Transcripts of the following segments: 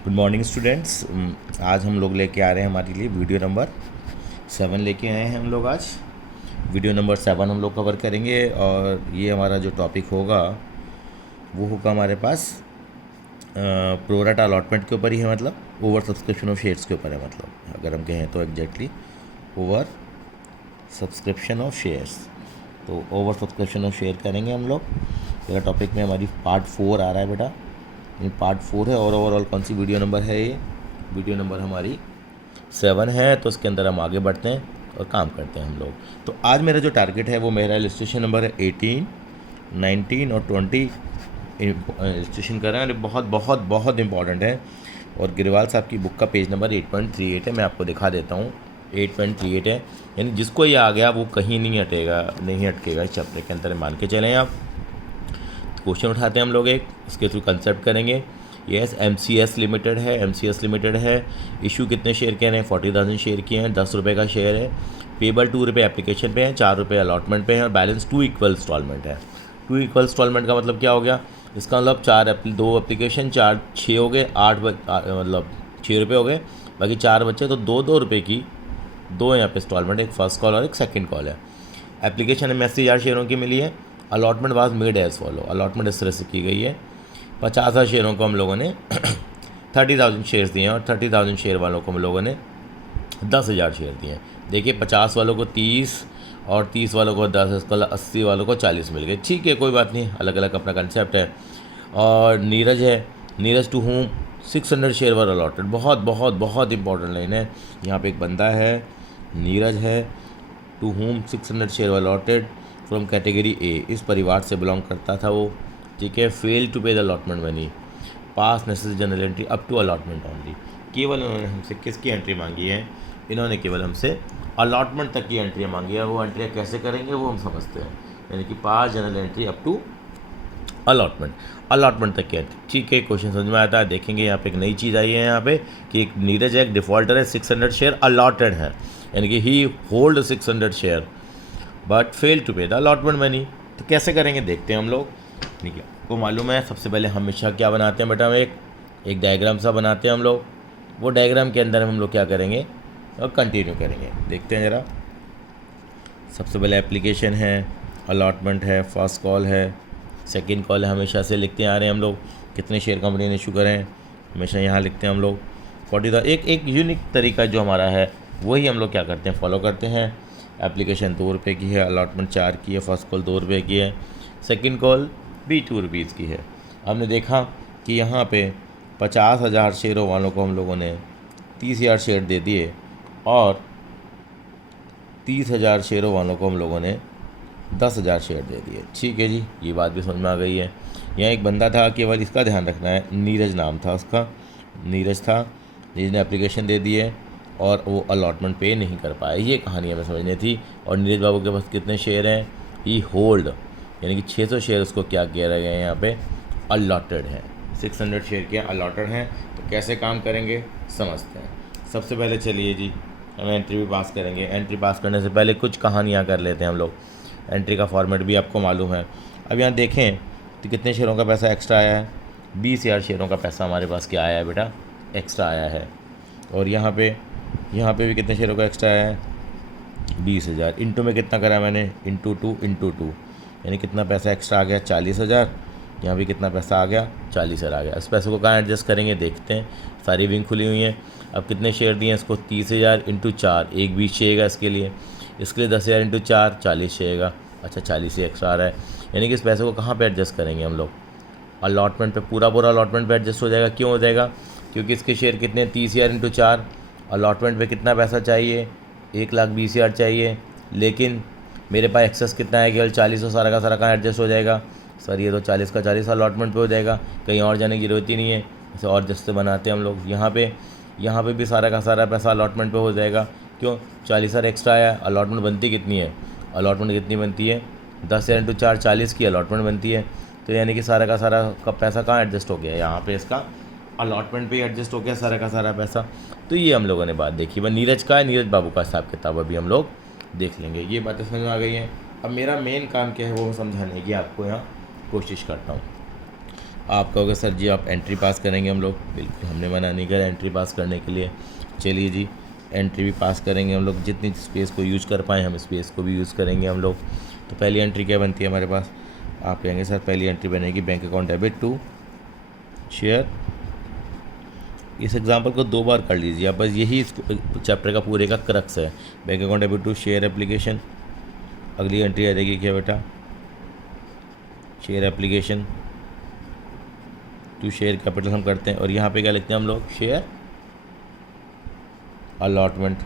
Good morning students. आज हम लोग लेके आ रहे हैं हमारे लिए वीडियो नंबर 7 लेके आए हैं हम लोग। आज वीडियो नंबर 7 हम लोग कवर करेंगे और ये हमारा जो टॉपिक होगा वो होगा हमारे पास प्रोराटा अलॉटमेंट के ऊपर ही है, मतलब ओवर सब्सक्रिप्शन ऑफ शेयर्स के ऊपर है। मतलब अगर हम कहें तो exactly over subscription of shares, तो ओवर सब्सक्रिप्शन ऑफ शेयर करेंगे हम लोग। मेरा टॉपिक में हमारी पार्ट 4 आ रहा है बेटा, ये पार्ट 4 है। और ओवरऑल कौन सी वीडियो नंबर है? ये वीडियो नंबर हमारी 7 है। तो इसके अंदर हम आगे बढ़ते हैं और काम करते हैं हम लोग। तो आज मेरा जो टारगेट है वो मेरा इलस्ट्रेशन नंबर है 18, 19 और 20 इलस्ट्रेशन कर रहे हैं। बहुत बहुत बहुत इंपॉर्टेंट है। और गिरवाल साहब की बुक का पेज नंबर 8.38 है। मैं आपको दिखा देता हूँ, 8.38 है। यानी जिसको ये आ गया वो कहीं नहीं अटकेगा इस चैप्टर के अंदर, मान के चलें आप। क्वेश्चन उठाते हैं हम लोग एक, इसके थ्रू कंसेप्ट करेंगे। यस, MCS लिमिटेड है, MCS लिमिटेड है। इशू कितने शेयर के हैं? 40,000 शेयर किए हैं, 10 रुपये का शेयर है। पेबल 2 रुपये एप्लीकेशन पे है, 4 रुपये अलॉटमेंट पे है और बैलेंस 2 इक्वल इंस्टॉलमेंट है। 2 इक्वल इंस्टॉलमेंट का मतलब क्या हो गया? इसका मतलब 2 एप्लीकेशन 4 6 हो गए, 8 मतलब 6 रुपये हो गए, बाकी 4 बच्चे, तो 2 रुपये की 2 यहाँ पे इंस्टॉलमेंट, एक फर्स्ट कॉल और एक सेकंड कॉल है। एप्लीकेशन में 80,000 शेयरों की मिली है। Allotment was made as follow, allotment इस तरह से की गई है। 50,000 शेयरों को हम लोगों ने 30,000 शेयर्स दिए हैं और 30,000 शेयर वालों को हम लोगों ने 10,000 शेयर दिए हैं। देखिए 50 वालों को 30 और 30 वालों को 10, इसका 80 वालों को 40 मिल गए। ठीक है, कोई बात नहीं, अलग अलग अपना कंसेप्ट है। और नीरज है, Neeraj to whom 600 share were allotted. बहुत बहुत बहुत इंपॉर्टेंट लाइन है। यहाँ पे एक बंदा है, नीरज है, to whom 600 share were allotted from category A. इस परिवार से बिलोंग करता था वो, ठीक है। Fail to pay the allotment money, pass necessary general entry up to allotment only. केवल उन्होंने हमसे किसकी एंट्री मांगी है? इन्होंने केवल हमसे अलॉटमेंट तक की एंट्री मांगी है। वो एंट्रियाँ कैसे करेंगे वो हम समझते हैं, यानी कि pass journal entry up to allotment तक की एंट्री। ठीक है, क्वेश्चन समझ में आता है। देखेंगे यहाँ पे एक नई चीज़ आई है यहाँ पे कि एक नीरज है, एक डिफॉल्टर है, 600 शेयर अलॉटेड है, यानी कि he hold 600 share but fail to pay the allotment money. तो कैसे करेंगे देखते हैं हम लोग, ठीक है। वो मालूम है, सबसे पहले हमेशा क्या बनाते हैं बेटा, हम एक डायग्राम सा बनाते हैं हम लोग। वो डायग्राम के अंदर हम लोग क्या करेंगे और कंटिन्यू करेंगे। देखते हैं ज़रा। सबसे पहले एप्लीकेशन है, अलॉटमेंट है, फर्स्ट कॉल है, सेकंड कॉल है। हमेशा से लिखते आ रहे हैं हम लोग कितने शेयर कंपनी ने इशू करें, हमेशा यहाँ लिखते हैं हम लोग 40,000। एक यूनिक तरीका जो हमारा है वही हम लोग क्या करते हैं, फॉलो करते हैं। एप्लीकेशन 2 रुपये की है, अलॉटमेंट 4 की है, फर्स्ट कॉल 2 रुपये की है, सेकंड कॉल भी 2 रुपीज़ की है। हमने देखा कि यहाँ पे 50,000 शेयरों वालों को हम लोगों ने 30,000 शेयर दे दिए और 30,000 शेयरों वालों को हम लोगों ने 10,000 शेयर दे दिए। ठीक है जी, ये बात भी समझ में आ गई है। यहाँ एक बंदा था, केवल इसका ध्यान रखना है, नीरज नाम था उसका, नीरज था। नीरज ने एप्लीकेशन दे दिए और वो अलॉटमेंट पे नहीं कर पाए। ये कहानी हमें समझनी थी। और नीरज बाबू के पास कितने शेयर हैं? ही होल्ड, यानी कि 600 शेयर उसको क्या किया गया है यहाँ पे, अलॉटेड है। 600 शेयर के अलॉटेड हैं। तो कैसे काम करेंगे समझते हैं। सबसे पहले चलिए जी, हम एंट्री भी पास करेंगे। एंट्री पास करने से पहले कुछ कहानियाँ कर लेते हैं हम लोग। एंट्री का फॉर्मेट भी आपको मालूम है। अब यहाँ देखें तो कितने शेयरों का पैसा एक्स्ट्रा आया है? 20,000 शेयरों का पैसा हमारे पास क्या आया है बेटा, एक्स्ट्रा आया है। और यहाँ पे भी कितने शेयरों का एक्स्ट्रा आया है? 20,000। इंटू में कितना करा मैंने, इंटू टू, यानी कितना पैसा एक्स्ट्रा आ गया, 40,000। यहाँ भी कितना पैसा आ गया, 40,000 आ गया। इस पैसे को कहाँ एडजस्ट करेंगे देखते हैं। सारी विंग खुली हुई हैं। अब कितने शेयर दिए इसको, 30,000 इंटू 4, एक 20 चाहिएगा इसके लिए 10,000 इंटू 4, 40 चाहिएगा। अच्छा, 40 ही एक्स्ट्रा आ रहा है, यानी कि इस पैसे को कहाँ पे एडजस्ट करेंगे हम लोग, अलॉटमेंट पे। पूरा अलॉटमेंट पे एडजस्ट हो जाएगा। क्यों हो जाएगा? क्योंकि इसके शेयर कितने, 30,000 इंटू 4, अलॉटमेंट पे कितना पैसा चाहिए, 1,20,000 चाहिए। लेकिन मेरे पास एक्सेस कितना है, केवल 40, और सारा का सारा कहाँ एडजस्ट हो जाएगा सर, ये तो 40 का 40 अलॉटमेंट पे हो जाएगा, कहीं और जाने की ज़रूरत ही नहीं है। इसे और जस्ते बनाते हैं हम लोग। यहाँ पे भी सारा का सारा पैसा अलॉटमेंट पे हो जाएगा। क्यों? 40,000 एक्स्ट्रा आया। अलॉटमेंट बनती कितनी है, अलॉटमेंट कितनी बनती है, 10,000 इंटू 4, 40 की अलॉटमेंट बनती है। तो यानी कि सारा का सारा का पैसा कहाँ एडजस्ट हो गया, यहाँ पे इसका अलॉटमेंट पे एडजस्ट हो गया सारा का सारा पैसा। तो ये हम लोगों ने बात देखी। वह नीरज का है, नीरज बाबू का हिसाब किताब अभी हम लोग देख लेंगे। ये बातें समझ में आ गई हैं। अब मेरा मेन काम क्या है वो समझाने की आपको यहाँ कोशिश करता हूँ। आप कहोगे सर जी आप एंट्री पास करेंगे हम लोग, बिल्कुल हमने मना नहीं करा एंट्री पास करने के लिए। चलिए जी एंट्री भी पास करेंगे हम लोग, जितनी स्पेस को यूज़ कर पाएँ हम स्पेस को भी यूज़ करेंगे हम लोग। तो पहली एंट्री क्या बनती है हमारे पास, आप कहेंगे सर पहली एंट्री बनेगी bank account debit to share. इस एग्जांपल को 2 बार कर लीजिए आप, बस यही इस चैप्टर का पूरे का क्रक्स है। Bank account debit to share application, अगली एंट्री आ जाएगी क्या बेटा, share application to share capital हम करते हैं, और यहाँ पे क्या लिखते हैं हम लोग, शेयर अलॉटमेंट।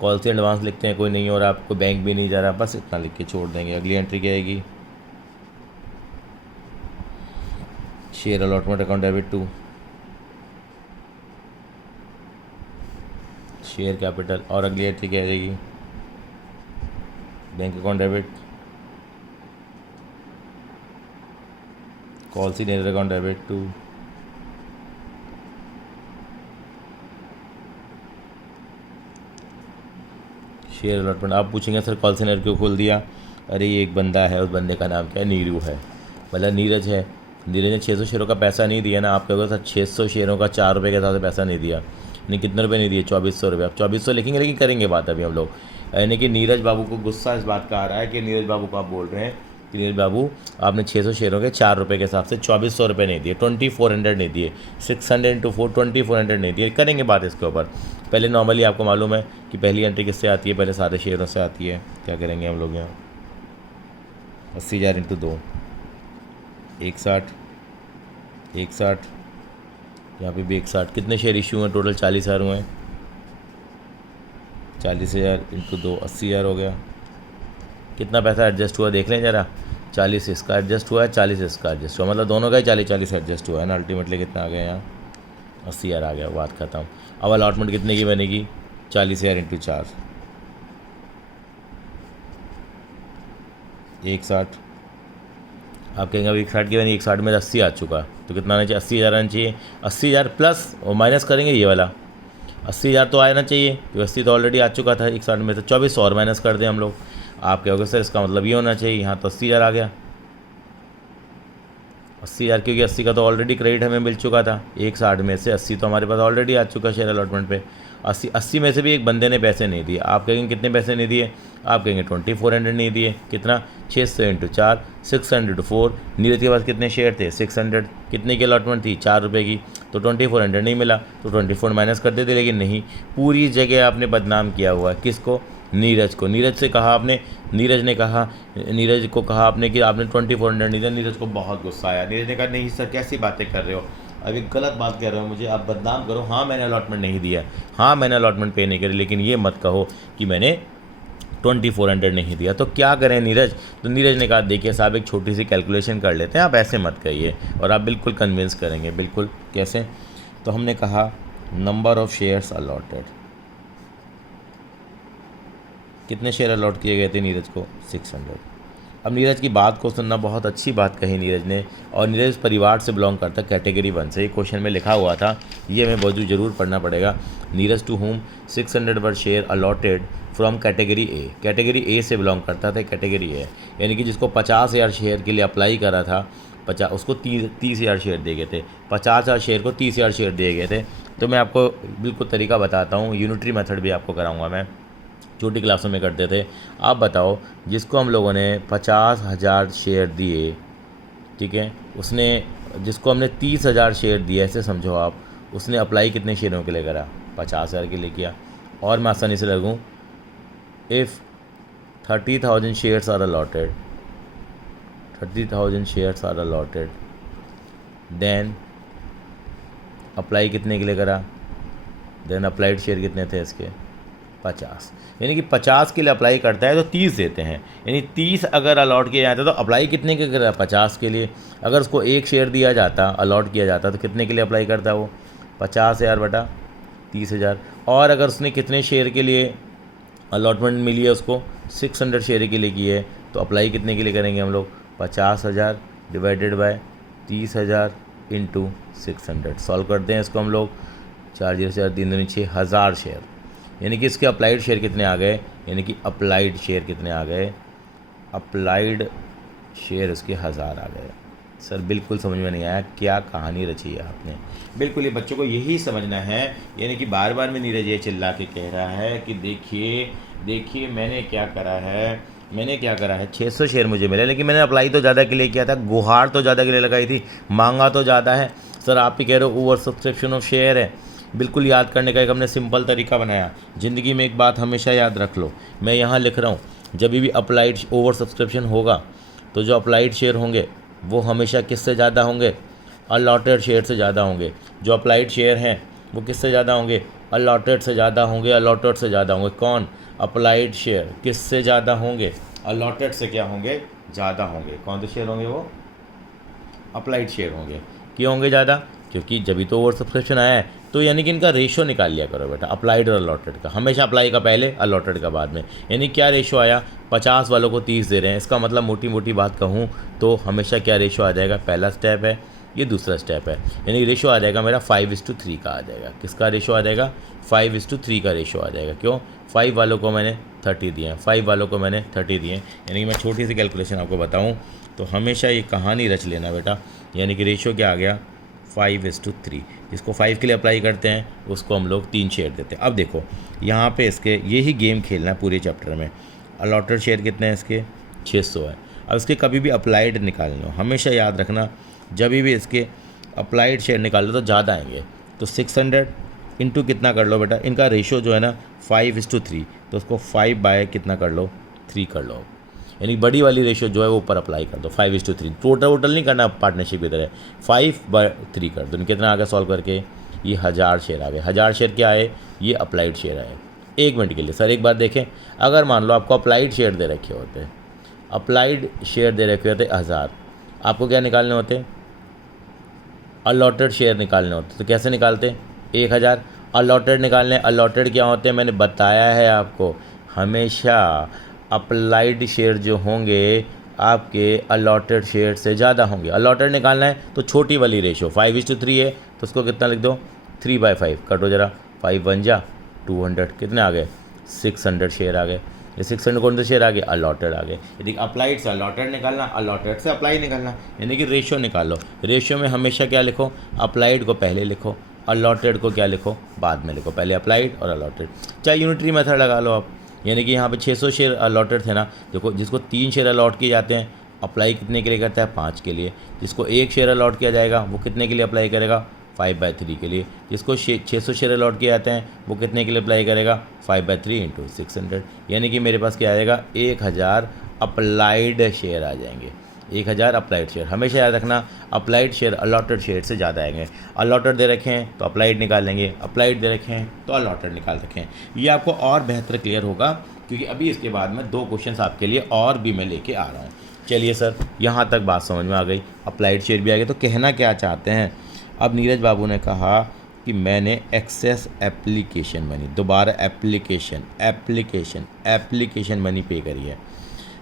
कॉल से एडवांस लिखते हैं कोई नहीं, और आपको बैंक भी नहीं जा रहा, बस इतना लिख के छोड़ देंगे। अगली एंट्री क्या आएगी, share allotment account debit to share capital, और अगली एंट्री क्या रहेगी, बैंक अकाउंट डेबिट कॉल सी नेटर account debit to share allotment. आप पूछेंगे सर कॉल सेंटर क्यों खोल दिया, अरे ये एक बंदा है, उस बंदे का नाम क्या है, नीरू है, मतलब नीरज है। नीरज ने 600 शेयरों का पैसा नहीं दिया ना, आप कहोगे सर 600 शेयरों का 4 रुपये के हिसाब से पैसा नहीं दिया, नहीं कितने रुपए नहीं दिए, 2400 रुपये। आप 2400 लिखेंगे, लेकिन करेंगे बात अभी हम लोग। यानी कि नीरज बाबू को गुस्सा इस बात का आ रहा है कि नीरज बाबू को आप बोल रहे हैं कि नीरज बाबू आपने 600 शेयरों के 4 रुपये के हिसाब से 2400 रुपये नहीं दिए, 2400 नहीं दिए, 600 इंटू 4 2400 नहीं दिए। करेंगे बात इसके ऊपर। पहले नॉर्मली आपको मालूम है कि पहली एंट्री किससे आती है, पहले सारे शेयरों से आती है। क्या करेंगे हम लोग यहाँ, 80,000 इंटू 2 160, 160, यहाँ पे भी 160। कितने शेयर इशू हैं टोटल, 40,000 हुए हैं, 40,000 इंटू 2 80,000 हो गया। कितना पैसा एडजस्ट हुआ देख लें ज़रा, 40 इसका एडजस्ट हुआ है, 40 इसका एडजस्ट हुआ, मतलब दोनों का ही 40-40 एडजस्ट हुआ है ना। अल्टीमेटली कितना आ गया यहाँ, 80,000 आ गया, बात खत्म। अब अलॉटमेंट कितने की बनेगी, 40,000 इंटू 4 160। आप कहेंगे अब 160 की बनी, 160 में 80 आ चुका, तो कितना आना चाहिए, 80,000 आना चाहिए। 80,000 प्लस और माइनस करेंगे ये वाला, 80,000 तो आना चाहिए, तो 80 तो ऑलरेडी आ चुका था 160 में, तो 2400 और माइनस कर दें हम लोग। आप कहोगे सर इसका मतलब ये होना चाहिए, यहाँ तो 80,000 आ गया, 80,000, क्योंकि 80 का तो ऑलरेडी क्रेडिट हमें मिल चुका था। 160 में से 80 तो हमारे पास ऑलरेडी आ चुका शेयर अलॉटमेंट पे। 80 में से भी एक बंदे ने पैसे नहीं दिए। आप कहेंगे कितने पैसे नहीं दिए, आप कहेंगे 2400 नहीं दिए। कितना, 600 इंटू 4 600 इंटू 4। नीरज के पास कितने शेयर थे, 600। कितने की अलॉटमेंट थी, 4 रुपये की, तो 2400 नहीं मिला, तो 24 माइनस कर देते। लेकिन नहीं, पूरी जगह आपने बदनाम किया हुआ है, किसको, नीरज को। नीरज से कहा आपने, नीरज को कहा आपने कि आपने 2400 नहीं दिया। नीरज को बहुत गुस्सा आया। नीरज ने कहा नहीं सर कैसी बातें कर रहे हो, अभी गलत बात कह रहे हो, मुझे आप बदनाम करो। हाँ मैंने अलॉटमेंट नहीं दिया, हाँ मैंने अलॉटमेंट पे नहीं करी, लेकिन ये मत कहो कि मैंने 2400 नहीं दिया। तो क्या करें नीरज, तो नीरज ने कहा देखिए साहब एक छोटी सी कैलकुलेशन कर लेते हैं, आप ऐसे मत कहिए, और आप बिल्कुल कन्विंस करेंगे। बिल्कुल कैसे, तो हमने कहा नंबर ऑफ़ शेयर्स अलॉटेड, कितने शेयर अलॉट किए गए थे नीरज को, 600। अब नीरज की बात को सुनना, बहुत अच्छी बात कही नीरज ने, और नीरज परिवार से बिलोंग करता है, कैटेगरी 1 से। ये क्वेश्चन में लिखा हुआ था, ये हमें बहुत ज़रूर पढ़ना पड़ेगा। Neeraj to whom 600 were share allotted from category A, category A से बिलोंग करता था, कैटेगरी ए यानी कि जिसको 50,000 शेयर के लिए अप्लाई करा था, 50 उसको 30,000 शेयर दिए गए थे, 50,000 शेयर को 30,000 शेयर दिए गए थे। तो मैं आपको बिल्कुल तरीका बताता हूँ, यूनिटरी मेथड भी आपको कराऊँगा मैं, छोटी क्लासों में करते थे। आप बताओ, जिसको हम लोगों ने 50,000 शेयर दिए, ठीक है, उसने, जिसको हमने 30,000 शेयर दिए, ऐसे समझो आप, उसने अप्लाई कितने शेयरों के लिए करा, 50,000 के लिए किया। और मैं आसानी से लगूँ, if 30,000 shares are allotted, 30,000 shares are allotted, then apply कितने के लिए करा, देन अप्लाइड शेयर कितने थे इसके, 50। यानी कि 50 के लिए अप्लाई करता है तो 30 देते हैं, यानी 30 अगर अलॉट किया जाता तो अप्लाई कितने के करा, 50 के लिए। अगर उसको एक शेयर दिया जाता, अलॉट किया जाता, तो कितने के लिए अप्लाई करता वो, 50,000 बटा 30,000। और अगर उसने कितने शेयर के लिए अलॉटमेंट मिली है उसको, 600 शेयर के लिए की है, तो अप्लाई कितने के लिए करेंगे हम लोग, 50,000 डिवाइडेड बाय 30,000 इंटू 600। सॉल्व करते हैं इसको हम लोग, 4 0 4 3 2 6 हज़ार शेयर, यानी कि इसके अप्लाइड शेयर कितने आ गए, यानी कि अप्लाइड शेयर कितने आ गए, अप्लाइड शेयर इसके 1000 आ गए। सर बिल्कुल समझ में नहीं आया, क्या कहानी रची है आपने। बिल्कुल ये बच्चों को यही समझना है, यानी कि बार बार में नीरज ये चिल्ला के कह रहा है कि देखिए देखिए मैंने क्या करा है 600 शेयर मुझे मिले, लेकिन मैंने अप्लाई तो ज़्यादा के लिए किया था, गुहार तो ज़्यादा के लिए लगाई थी, मांगा तो ज़्यादा है। सर आप ही कह रहे हो ओवर सब्सक्रिप्शन ऑफ शेयर है। बिल्कुल याद करने का एक हमने सिंपल तरीका बनाया। ज़िंदगी में एक बात हमेशा याद रख लो, मैं यहाँ लिख रहा हूँ, जब भी अप्लाइड ओवर सब्सक्रिप्शन होगा तो जो अप्लाइड शेयर होंगे वो हमेशा किससे ज़्यादा होंगे, अलॉटेड शेयर से ज़्यादा होंगे। जो अप्लाइड शेयर हैं वो किससे ज़्यादा होंगे, अलॉटेड से ज़्यादा होंगे, अलॉटेड से ज़्यादा होंगे। कौन, अप्लाइड शेयर किससे ज़्यादा होंगे, अलॉटेड से क्या होंगे, ज़्यादा होंगे। कौन से शेयर होंगे, वो अप्लाइड शेयर होंगे। क्यों होंगे ज़्यादा, क्योंकि जब भी तो ओवर सब्सक्रिप्शन आया है, तो यानी कि इनका रेशो निकाल लिया करो बेटा, अप्लाइड और अलॉटेड का। हमेशा अप्लाई का पहले, अलॉटेड का बाद में। यानी क्या रेशो आया, 50 वालों को 30 दे रहे हैं, इसका मतलब मोटी मोटी बात कहूँ तो हमेशा क्या रेशो आ जाएगा, पहला स्टेप है, ये दूसरा स्टेप है, यानी रेशो आ जाएगा मेरा 5:3 का आ जाएगा। किसका रेशो आ जाएगा, 5:3 का रेशो आ जाएगा। क्यों, 5 वालों को मैंने 30 दिए हैं, 5 वालों को मैंने 30 दिए हैं। यानी कि मैं छोटी सी कैलकुलेशन आपको बताऊँ तो हमेशा ये कहानी रच लेना बेटा, यानी कि रेशो क्या आ गया, 5:3। जिसको 5 के लिए अप्लाई करते हैं उसको हम लोग 3 शेयर देते हैं। अब देखो यहाँ पे इसके यही गेम खेलना है पूरे चैप्टर में। अलॉटेड शेयर कितने हैं इसके, 600 है। अब इसके कभी भी अप्लाइड निकालना हो, हमेशा याद रखना, जब भी इसके अप्लाइड शेयर निकाल लो तो ज़्यादा आएंगे। तो 600 इंटू कितना कर लो बेटा, इनका रेशो जो है ना 5:3, तो उसको 5 कितना कर लो, 3 कर लो। यानी बड़ी वाली रेशो जो है वो ऊपर अप्लाई कर दो, 5:3। टोटल नहीं करना पार्टनरशिप की तरह, 5/3 कर दो। कितना आ गया सॉल्व करके, ये 1000 शेयर आ गए। 1000 शेयर क्या आए, ये अप्लाइड शेयर आए। 1 मिनट के लिए सर एक बात देखें, अगर मान लो आपको अप्लाइड शेयर दे रखे होते, अप्लाइड शेयर दे रखे होते 1000, आपको क्या निकालने होते, अलॉटेड शेयर निकालने होते। तो कैसे निकालते, 1000 अलॉटेड निकालने। अलॉटेड क्या होते हैं, मैंने बताया है आपको, हमेशा अप्लाइड शेयर जो होंगे आपके अलॉटेड शेयर से ज़्यादा होंगे। अलॉटेड निकालना है तो छोटी वाली रेशो 5:3 है, तो उसको कितना लिख दो, 3/5 कटो जरा, 5 1 जा 200, कितने आ गए, 600 शेयर आ गए। ये 600 कौन से शेयर आ गए, अलॉटेड आ गए। यदि अप्लाइड से अलॉटेड निकालना, अलॉटेड से अप्लाई निकालना, यानी कि रेशो निकालो। रेशो में हमेशा क्या लिखो, अप्लाइड को पहले लिखो, अलॉटेड को क्या लिखो, बाद में लिखो। पहले अप्लाइड और अलॉटेड, चाहे यूनिटरी मेथड लगा लो आप। यानी कि यहाँ पे 600 शेयर अलॉटेड थे ना, देखो जिसको 3 शेयर अलॉट किए जाते हैं, अप्लाई कितने के लिए करता है, 5 के लिए। जिसको 1 शेयर अलॉट किया जाएगा वो कितने के लिए अप्लाई करेगा, 5/3 के लिए। जिसको 600 शेयर अलॉट किए जाते हैं वो कितने के लिए अप्लाई करेगा, 5/3 इंटू 600। यानी कि मेरे पास क्या आएगा, 1000 अप्लाइड शेयर आ जाएंगे। 1000 अप्लाइड शेयर, हमेशा याद रखना अप्लाइड शेयर अलॉटेड शेयर से ज़्यादा आएंगे। अलॉटेड दे रखे हैं तो अप्लाइड निकाल लेंगे, अप्लाइड दे रखे हैं तो अलॉटेड निकाल रखे हैं। ये आपको और बेहतर क्लियर होगा, क्योंकि अभी इसके बाद में 2 क्वेश्चंस आपके लिए और भी मैं लेके आ रहा हूँ। चलिए सर, यहाँ तक बात समझ में आ गई, अप्लाइड शेयर भी आ गए। तो कहना क्या चाहते हैं, अब नीरज बाबू ने कहा कि मैंने एक्सेस एप्लीकेशन मनी, दोबारा एप्लीकेशन मनी पे करी है।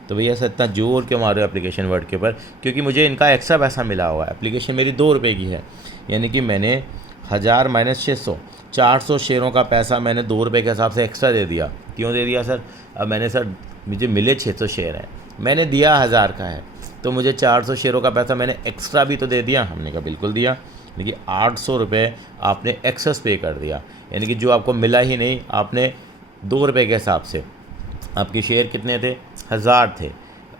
तो भैया सर इतना जोर क्यों मारो एप्लीकेशन वर्ड के ऊपर, क्योंकि मुझे इनका एक्स्ट्रा पैसा मिला हुआ है। एप्लीकेशन मेरी 2 रुपये की है, यानी कि मैंने 1000 - 600, 400 शेयरों का पैसा मैंने 2 रुपये के हिसाब से एक्स्ट्रा दे दिया। क्यों दे दिया सर, अब मैंने सर मुझे मिले 600 शेयर हैं, मैंने दिया 1000 का है, तो मुझे 400 शेयरों का पैसा मैंने एक्स्ट्रा भी तो दे दिया। हमने कहा बिल्कुल दिया, यानी कि 800 रुपये आपने एक्सेस पे कर दिया, यानी कि जो आपको मिला ही नहीं, आपने 2 रुपये के हिसाब से। आपके शेयर कितने थे, 1000 थे,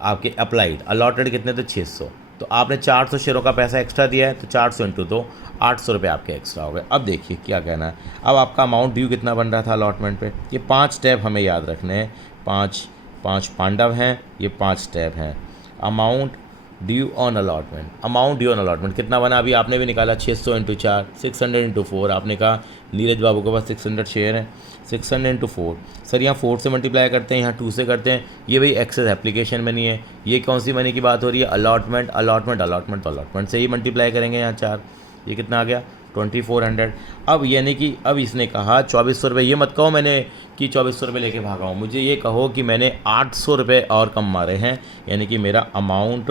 आपके अप्लाइड अलॉटेड कितने थे, 600, तो आपने 400 शेयरों का पैसा एक्स्ट्रा दिया है, तो 400 इंटू 2, 800 रुपये आपके एक्स्ट्रा हो गए। अब देखिए क्या कहना है, अब आपका अमाउंट ड्यू कितना बन रहा था अलॉटमेंट पे। ये 5 स्टेप हमें याद रखने हैं, 5 पांडव हैं, ये 5 स्टेप हैं। Amount due on allotment, amount due on allotment कितना बना, अभी आपने भी निकाला 600 इंटू 4, 600 इंटू 4। आपने कहा नीरज बाबू के पास 600 शेयर हैं, 600 इंटू 4। सर यहाँ 4 से मल्टीप्लाई करते हैं, यहाँ 2 से करते हैं। ये भाई एक्सेस एप्लीकेशन मनी है, ये कौन सी मनी की बात हो रही है, अलॉटमेंट। तो अलॉटमेंट से ही मल्टीप्लाई करेंगे यहाँ 4, ये कितना आ गया, 2400। अब यानी कि अब इसने कहा 2400 रुपये, ये मत कहो मैंने कि 2400 रुपये लेके भागा हूँ, मुझे ये कहो कि मैंने 800 रुपये और कम मारे हैं, यानी कि मेरा amount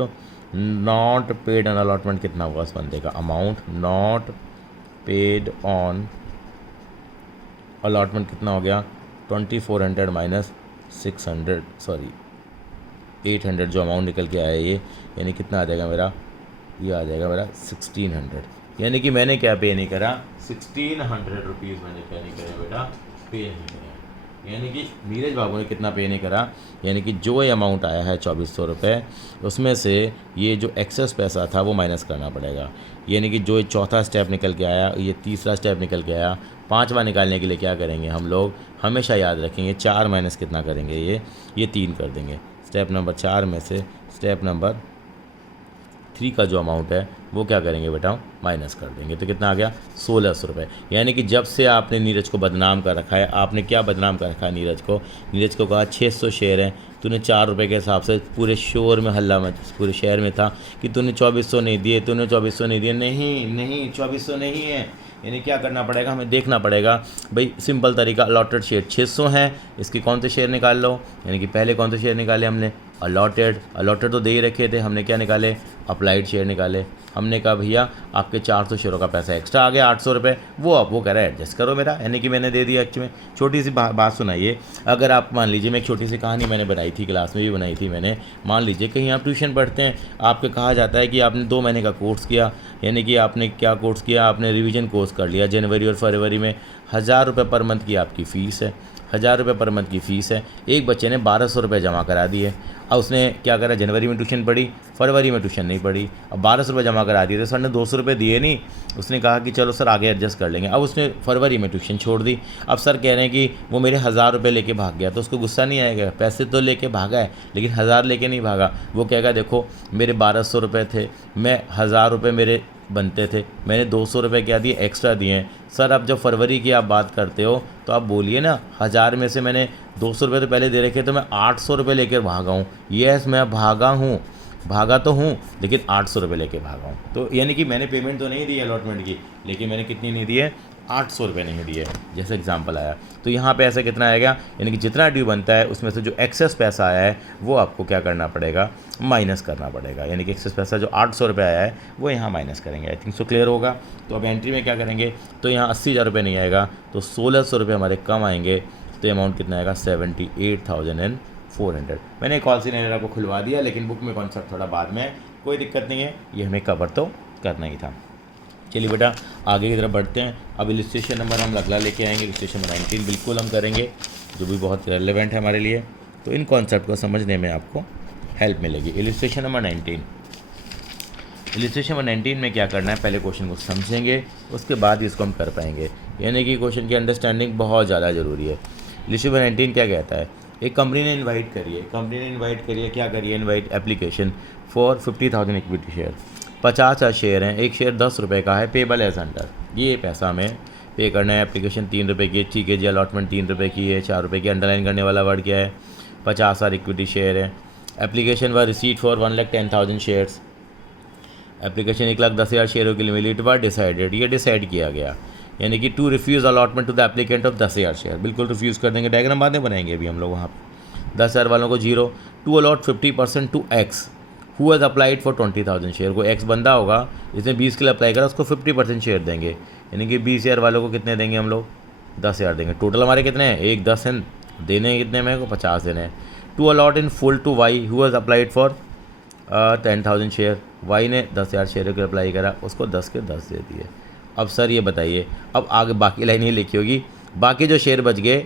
not paid on allotment कितना हुआ उस बंदे का, amount not paid on allotment कितना हो गया, 2400 माइनस 800 जो अमाउंट निकल के आया ये, यानी कितना आ जाएगा मेरा ये आ जाएगा मेरा 1600, यानी कि मैंने क्या पे नहीं करा, 1600 रुपीज़ मैंने क्या नहीं करा बेटा, पे नहीं करा। यानी कि नीरज बाबू ने कितना पे नहीं करा, यानी कि जो ये अमाउंट आया है 2400 रुपये, उसमें से ये जो एक्सेस पैसा था वो माइनस करना पड़ेगा। यानी कि जो ये चौथा स्टेप निकल के आया, ये तीसरा स्टेप निकल के आया, पांचवा निकालने के लिए क्या करेंगे हम लोग, हमेशा याद रखेंगे 4 माइनस कितना करेंगे, ये 3 कर देंगे। स्टेप नंबर 4 में से स्टेप नंबर 3 का जो अमाउंट है वो क्या करेंगे बेटा, माइनस कर देंगे। तो कितना आ गया, 1600 रुपये। यानी कि जब से आपने नीरज को बदनाम कर रखा है, आपने क्या बदनाम कर रखा है नीरज को कहा 600 शेयर हैं, तूने 4 रुपये के हिसाब से पूरे शोर में हल्ला में पूरे शहर में था कि तूने 2400 नहीं दिए, तूने 2400 नहीं दिए। नहीं 2400 नहीं है। यानी क्या करना पड़ेगा, हमें देखना पड़ेगा भाई, सिंपल तरीका, अलॉटेड शेयर 600 हैं, इसके कौन से शेयर निकाल लो। यानी कि पहले कौन से शेयर निकाले हमने, अलॉटेड तो दे ही रखे थे, हमने क्या निकाले, अप्लाइड शेयर निकाले। हमने कहा भैया आपके 400 शेयरों का पैसा एक्स्ट्रा आ गया 800 रुपये, वो कह रहा है एडजस्ट करो मेरा, यानी कि मैंने दे दिया। एक्चुअली में छोटी सी बात सुनाइए, अगर आप मान लीजिए, मैं एक छोटी सी कहानी मैंने बनाई थी, क्लास में भी बनाई थी मैंने। मान लीजिए कहीं आप ट्यूशन पढ़ते हैं, आपके कहा जाता है कि आपने 2 महीने का कोर्स किया, यानी कि आपने क्या कोर्स किया, आपने रिवीजन कोर्स कर लिया। जनवरी और फरवरी में 1000 रुपये पर मंथ की आपकी फ़ीस है, 1000 रुपये पर मंथ की फ़ीस है। एक बच्चे ने 1200 रुपये जमा करा दिए। अब उसने क्या करा, जनवरी में ट्यूशन पढ़ी, फरवरी में ट्यूशन नहीं पढ़ी। अब 1200 रुपये जमा करा दिए, तो सर ने 200 रुपये दिए नहीं। उसने कहा कि चलो सर आगे एडजस्ट कर लेंगे। अब उसने फरवरी में ट्यूशन छोड़ दी। अब सर कह रहे हैं कि वो मेरे 1000 रुपये लेके भाग गया, तो उसको गुस्सा नहीं आएगा, पैसे तो लेके भागा है लेकिन 1000 लेके नहीं भागा। वो कहेगा देखो मेरे 1200 रुपये थे, मैं 1000 रुपये मेरे बनते थे, मैंने 200 रुपये क्या दिए, एक्स्ट्रा दिए हैं। सर अब जब फरवरी की आप बात करते हो तो आप बोलिए ना, 1000 में से मैंने 200 रुपये तो पहले दे रखे, तो मैं 800 रुपये लेकर भागा हूँ। यस मैं भागा तो हूँ लेकिन 800 रुपये लेके भागा हूँ। तो यानी कि मैंने पेमेंट तो नहीं दी अलॉटमेंट की, लेकिन मैंने कितनी नहीं दी है, 800 रुपये नहीं दिए, जैसे एग्जांपल आया। तो यहाँ पे ऐसा कितना आएगा, यानी कि जितना ड्यू बनता है उसमें से जो एक्सेस पैसा आया है वो आपको क्या करना पड़ेगा, माइनस करना पड़ेगा। यानी कि एक्सेस पैसा जो 800 रुपये आया है वो यहाँ माइनस करेंगे। आई थिंक सो क्लियर होगा। तो अब एंट्री में क्या करेंगे, तो यहाँ 80,000 रुपये नहीं आएगा, तो 1600 रुपये हमारे कम आएंगे। तो अमाउंट कितना आएगा, 78,400। मैंने कॉल सिनेरियो आपको खुलवा दिया, लेकिन बुक में कॉन्सेप्ट थोड़ा बाद में, कोई दिक्कत नहीं है, ये हमें कवर तो करना ही था। चलिए बेटा आगे की तरफ बढ़ते हैं। अब इलस्ट्रेशन नंबर हम अगला लेके आएंगे, इलस्ट्रेशन नंबर 19 बिल्कुल हम करेंगे, जो भी बहुत रेलेवेंट है हमारे लिए। तो इन कॉन्सेप्ट को समझने में आपको हेल्प मिलेगी। इलस्ट्रेशन नंबर 19, इलस्ट्रेशन नंबर 19 में क्या करना है, पहले क्वेश्चन को समझेंगे, उसके बाद इसको हम कर पाएंगे। यानी कि क्वेश्चन की अंडरस्टैंडिंग बहुत ज़्यादा ज़रूरी है। इलस्ट्रेशन नंबर 19 क्या कहता है, एक कंपनी ने इन्वाइट करिए, क्या करिए, invite application for 50,000 equity share, 50,000 share हैं, एक शेयर 10 रुपये का है, पेबल एज अंडर, ये पैसा हमें पे करना है। एप्लीकेशन 3 रुपये की, ठीक है जी, अलॉटमेंट 3 रुपये की है, 4 रुपये की, अंडरलाइन करने वाला वर्ड क्या है, 50,000 इक्विटी शेयर है। एप्लीकेशन व रिसीट फॉर 1,10,000 शेयर्स, एप्लीकेशन 1,10,000 शेयरों के लिए मिली, इट वर डिसाइडेड, ये डिसाइड किया गया। यानी कि to refuse allotment to the applicant of 10,000 share, बिल्कुल रिफ्यूज़ कर देंगे, डायग्राम बाद में बनाएंगे अभी हम लोग वहाँ पर। 10,000 वालों को 0, to allot 50% to X who has applied for 20,000 share, को एक्स बंदा होगा जिसने 20 के लिए अप्लाई करा, उसको 50% शेयर देंगे। यानी कि 20,000 वालों को कितने देंगे हम लोग, 10,000 देंगे। टोटल हमारे कितने हैं, 1 10 हैं, देने कितने मेरे को, 50 देने हैं। To allot in full to Y who has applied for 10,000 share, Y ने 10,000 शेयरों के अप्लाई करा, उसको 10 के 10 दे दिए। अब सर ये बताइए, अब आगे बाकी लाइन ये लिखी होगी, बाकी जो शेयर बच गए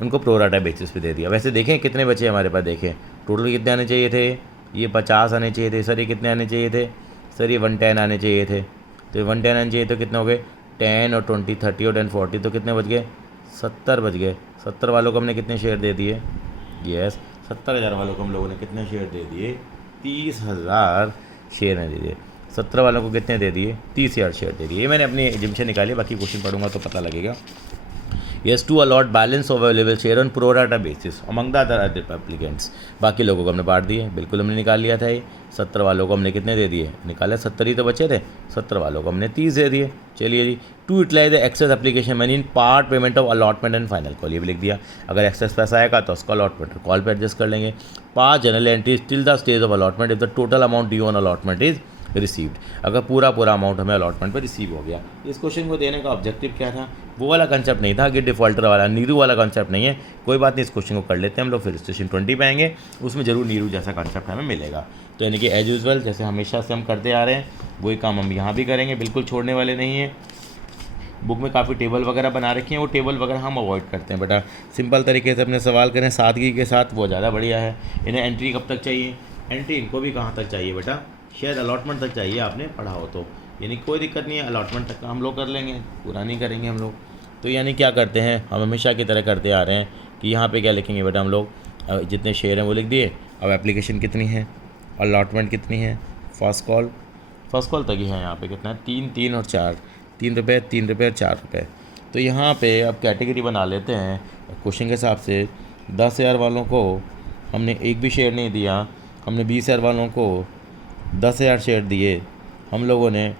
उनको प्रोराटा बेसिस पे दे दिया। वैसे देखें कितने बचे हमारे पास, देखें टोटल कितने आने चाहिए थे, ये 50 आने चाहिए थे। सर ये कितने आने चाहिए थे, सर ये 110 आने चाहिए थे। तो 110 आने चाहिए तो कितने हो गए, 10 और 20 30 और 10 40, तो कितने बच गए, 70 बच गए। 70 वालों को हमने कितने शेयर दे दिए, यस 70,000 वालों को हम लोगों ने कितने शेयर दे दिए, 30,000 शेयर ने दे दिए। 70 वालों को कितने दे दिए, 30,000 शेयर दे दिए। ये मैंने अपनी एजम्पशन निकाली, बाकी क्वेश्चन पढ़ूंगा तो पता लगेगा। Yes to allot balance of available share on pro rata basis among the other applicants, बाकी लोगों को हमने बांट दिए, बिल्कुल हमने निकाल लिया था। ये 70 वालों को हमने कितने दे दिए, निकाले 70 ही तो बचे थे, 70 वालों को हमने 30 दे दिए। चलिए जी, to utilize the excess application money in part payment of allotment and final call, ये भी लिख दिया। अगर एक्सेस पैसा आएगा तो उसका अलॉटमेंट कॉल पर एडजस्ट कर लेंगे। Part general entries till the stage of allotment if the total amount due on allotment is received, अगर पूरा अमाउंट हमें अलॉटमेंट पर रिसीव हो गया। इस क्वेश्चन को देने का ऑब्जेक्टिव क्या था, वो वाला कंसेप्ट नहीं था कि डिफ़ॉल्टर वाला नीरू वाला कंसेप्ट नहीं है। कोई बात नहीं, इस क्वेश्चन को कर लेते हैं हम लोग, फिर स्टेशन 20 पे आएंगे, उसमें ज़रूर नीरू जैसा कंसेप्ट हमें मिलेगा। तो यानी कि एज यूजुअल जैसे हमेशा से हम करते आ रहे हैं वही काम हम यहाँ भी करेंगे, बिल्कुल छोड़ने वाले नहीं हैं। बुक में काफ़ी टेबल वगैरह बना रखी हैं, वो टेबल वगैरह हम अवॉइड करते हैं बेटा। सिंपल तरीके से अपने सवाल करें सादगी के साथ, वो ज़्यादा बढ़िया है। इन्हें एंट्री कब तक चाहिए? एंट्री इनको भी कहाँ तक चाहिए बेटा? शायद अलॉटमेंट तक चाहिए, आपने पढ़ा हो तो। यानी कोई दिक्कत नहीं है, अलॉटमेंट तक का हम लोग कर लेंगे, पूरा नहीं करेंगे हम लोग। तो यानी क्या करते हैं हम हमेशा की तरह करते आ रहे हैं कि यहाँ पे क्या लिखेंगे बेटा हम लोग, जितने शेयर हैं वो लिख दिए। अब एप्लीकेशन कितनी है, अलॉटमेंट कितनी है, फर्स्ट कॉल तक ही है। यहाँ पे कितना है? 3 और 4, 3 रुपये, 3 रुपये और 4 रुपये। तो यहाँ पे अब कैटेगरी बना लेते हैं क्वेश्चन के हिसाब से। 10,000 वालों को हमने एक भी शेयर नहीं दिया, हमने 20,000 वालों को 10,000 शेयर दिए, हम लोगों ने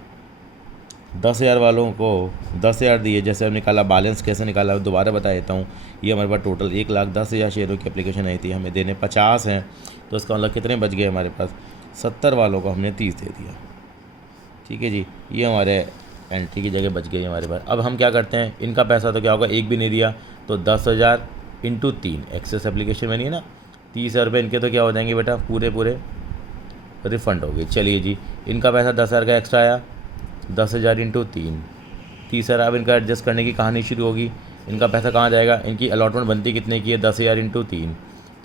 10,000 वालों को 10,000 दिए। जैसे हम निकाला, बैलेंस कैसे निकाला दोबारा बता देता हूँ। ये हमारे पास टोटल 1,10,000 शेयरों की एप्लीकेशन आई थी, हमें देने 50 हैं, तो इसका मतलब कितने बच गए हमारे पास? 70 वालों को हमने 30 दे दिया। ठीक है जी, ये हमारे एंट्री की जगह बच गई हमारे पास। अब हम क्या करते हैं, इनका पैसा तो क्या होगा, एक भी नहीं दिया, तो 10,000 इंटू 3 एक्सेस एप्लीकेशन बनी है ना, 30,000 रुपये इनके तो क्या हो जाएंगे बेटा, पूरे रिफ़ंड हो गए। चलिए जी, इनका पैसा 10,000 का एक्स्ट्रा आया, 10,000 इंटू 3, 30,000। अब इनका एडजस्ट करने की कहानी शुरू होगी। इनका पैसा कहाँ जाएगा? इनकी अलॉटमेंट बनती कितने की है? 10,000 इंटू 3,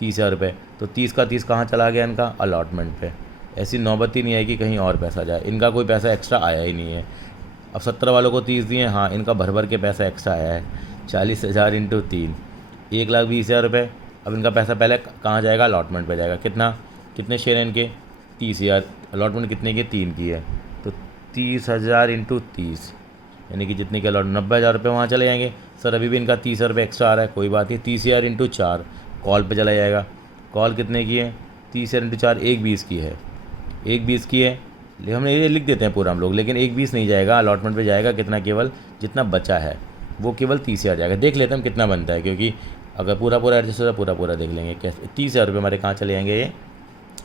30,000 रुपये। तो 30 का 30 कहाँ चला गया इनका? अलॉटमेंट पे। ऐसी नौबत ही नहीं आएगी कहीं और पैसा जाए, इनका कोई पैसा एक्स्ट्रा आया ही नहीं है। अब 70 वालों को 30 दिए, हाँ इनका भर के पैसा एक्स्ट्रा आया है, 40,000 इंटू 3, 1,20,000 रुपये। अब इनका पैसा पहले कहाँ जाएगा? अलॉटमेंट पे जाएगा। कितने शेयर हैं इनके? 30,000। अलॉटमेंट कितने की? 3 की है, तो 30,000 इंटू 30, यानी कि जितने के अलॉट 90,000 रुपये वहाँ चले जाएंगे। सर अभी भी इनका 30,000 रुपये एक्स्ट्रा आ रहा है, कोई बात नहीं, 30,000 इंटू 4 कॉल पे चला जाएगा। कॉल कितने की है? 30,000 इंटू 4 1,20 की है, 1,20 की है। हमने ये लिख देते हैं पूरा हम लोग, लेकिन 1,20 नहीं जाएगा, अलॉटमेंट पे जाएगा कितना? केवल जितना बचा है वो केवल 30,000 जाएगा। देख लेते हैं हम कितना बनता है, क्योंकि अगर पूरा एडजस्ट होता है पूरा देख लेंगे कैसे। 30,000 रुपये हमारे कहाँ चले जाएंगे? ये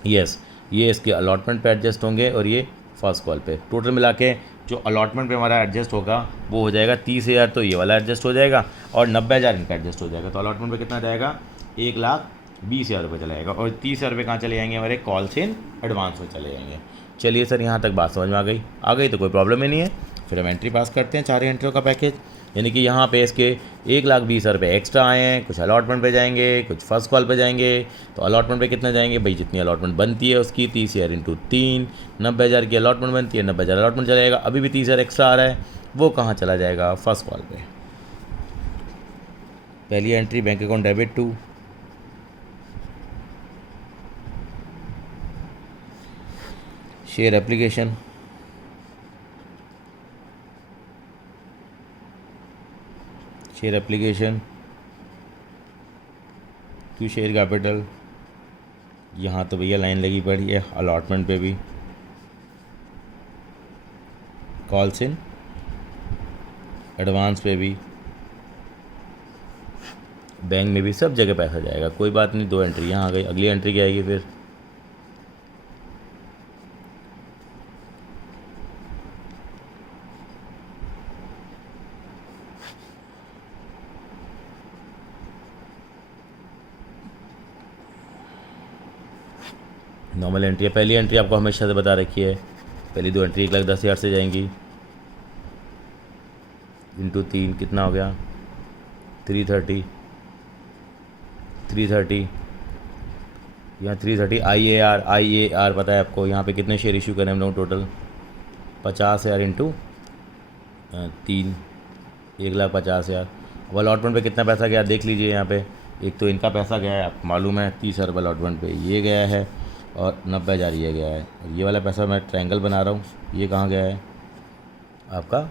यस, ये इसके अलॉटमेंट पे एडजस्ट होंगे और ये फर्स्ट कॉल पे। टोटल मिला के जो अलॉटमेंट पे हमारा एडजस्ट होगा वो हो जाएगा 30,000, तो ये वाला एडजस्ट हो जाएगा, और 90,000 इनका एडजस्ट हो जाएगा। तो अलॉटमेंट पे कितना जाएगा? 1,20,000 रुपये चला जाएगा, और 30,000 रुपये कहाँ चले जाएंगे? हमारे कॉल से एडवांस में चले जाएंगे। चलिए सर, यहाँ तक बात समझ में आ गई तो कोई प्रॉब्लम ही नहीं है। फिर हम एंट्री पास करते हैं, 4 एंट्रियों का पैकेज। यानी कि यहाँ पे इसके 1,20,000 रुपये एक्स्ट्रा आए हैं, कुछ अलॉटमेंट पे जाएंगे, कुछ फर्स्ट कॉल पे जाएंगे। तो अलॉटमेंट पे कितना जाएंगे भाई? जितनी अलॉटमेंट बनती है उसकी 30,000 इंटू 3, 90,000 की अलॉटमेंट बनती है, 90,000 अलॉटमेंट चला जाएगा। अभी भी 30,000 एक्स्ट्रा आ रहा है, वो कहाँ चला जाएगा? फर्स्ट कॉल पे। पहली entry bank account debit to share application, to share capital. यहाँ तो भैया लाइन लगी पड़ी है अलॉटमेंट पे भी, कॉल्स इन एडवांस पे भी, बैंक में भी, सब जगह पैसा जाएगा। कोई बात नहीं, 2 एंट्री यहाँ आ गई। अगली एंट्री क्या आएगी फिर? नॉर्मल एंट्री है। पहली एंट्री आपको हमेशा से बता रखी है, पहली 2 एंट्री 1,10,000 से जाएंगी, इंटू 3 कितना हो गया? 330, यहाँ 330। IAR पता है आपको, यहाँ पे कितने शेयर इशू करें हम लोग? Total 50,000 into 3, 1,50,000। अब अलॉटमेंट पे कितना पैसा गया देख लीजिए। यहाँ पे एक तो इनका पैसा गया है, आपको मालूम है, 30,000 रुपये अलॉटमेंट पे ये गया है, और 90,000 ये गया है। और ये वाला पैसा मैं ट्रायंगल बना रहा हूँ, ये कहाँ गया है? आपका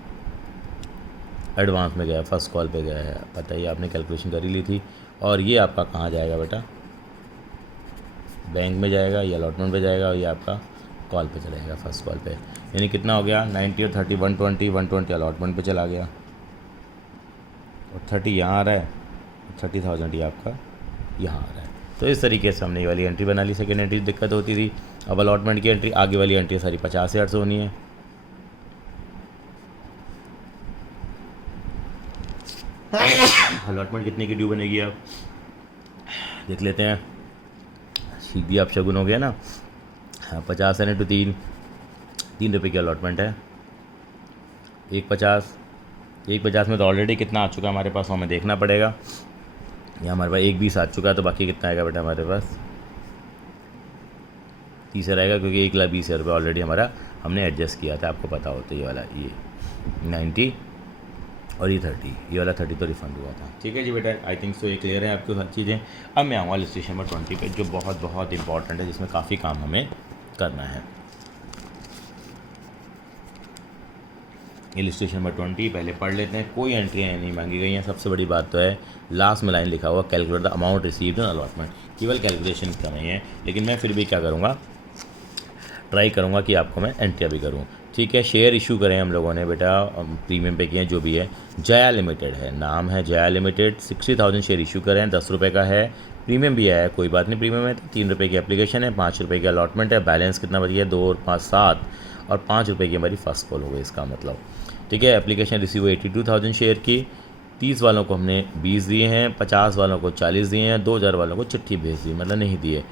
एडवांस में गया है, फर्स्ट कॉल पे गया है। पता ही, आपने कैलकुलेशन कर ही ली थी। और ये आपका कहाँ जाएगा बेटा? बैंक में जाएगा, ये अलॉटमेंट पे जाएगा, और ये आपका कॉल पे चलेगा, फर्स्ट कॉल पे। यानी कितना हो गया? 90 और 30, 120 अलॉटमेंट पे चला गया, और 30 यहाँ आ रहा है, 30,000 ये आपका यहाँ आ रहा है। तो इस तरीके से हमने ये वाली एंट्री बना ली। सेकेंड एंट्री दिक्कत होती थी, अब अलॉटमेंट की एंट्री, आगे वाली एंट्री सारी 50,000 से होनी है। अलॉटमेंट कितने की ड्यू बनेगी आप देख लेते हैं। सीधी आप शगुन हो गया ना। हाँ 50 है टू 3 रुपये की अलॉटमेंट है। 150 में तो ऑलरेडी कितना आ चुका है हमारे पास, वो हमें देखना पड़ेगा। यहाँ हमारे पास 120 आ चुका है, तो बाकी कितना आएगा बेटा हमारे पास 30 रहेगा, क्योंकि 1,20,000 रुपये ऑलरेडी हमारा हमने एडजस्ट किया था, आपको पता हो। तो ये वाला ये 90 और ये 30, ये वाला 30 तो रिफंड हुआ था। ठीक है जी बेटा, आई थिंक सो ये क्लियर है आपको हर चीज़ें। अब मैं आऊँगा इलस्ट्रेशन नंबर 20 पे, जो बहुत बहुत इंपॉर्टेंट है, जिसमें काफ़ी काम हमें करना है। इलस्ट्रेशन नंबर 20 पहले पढ़ लेते हैं। कोई एंट्रियाँ नहीं मांगी गई हैं। सबसे बड़ी बात तो है लास्ट में लाइन लिखा हुआ calculate the amount received in allotment, केवल कैलकुलेशन कर रही है। लेकिन मैं फिर भी क्या करूँगा, ट्राई करूँगा कि आपको मैं एंट्रियाँ भी करूँ। ठीक है, शेयर इशू करें हम लोगों ने बेटा, प्रीमियम पे किए जो भी है। जया लिमिटेड है, नाम है जया लिमिटेड, 60,000 शेयर इशू करें, 10 रुपये का है। प्रीमियम भी आया है, कोई बात नहीं, प्रीमियम है तो 3 रुपये की एप्लीकेशन है, 5 रुपये की अलॉटमेंट है। बैलेंस कितना बची है 2 और 5 7 और 5 रुपये की हमारी फर्स्ट कॉल हो गई इसका मतलब। ठीक है, एप्लीकेशन रिसीव 82,000 शेयर की। 30 वालों को हमने 20 दिए हैं, 50 वालों को 40 दिए हैं, 2,000 वालों को चिट्ठी भेज दी, मतलब नहीं दिए।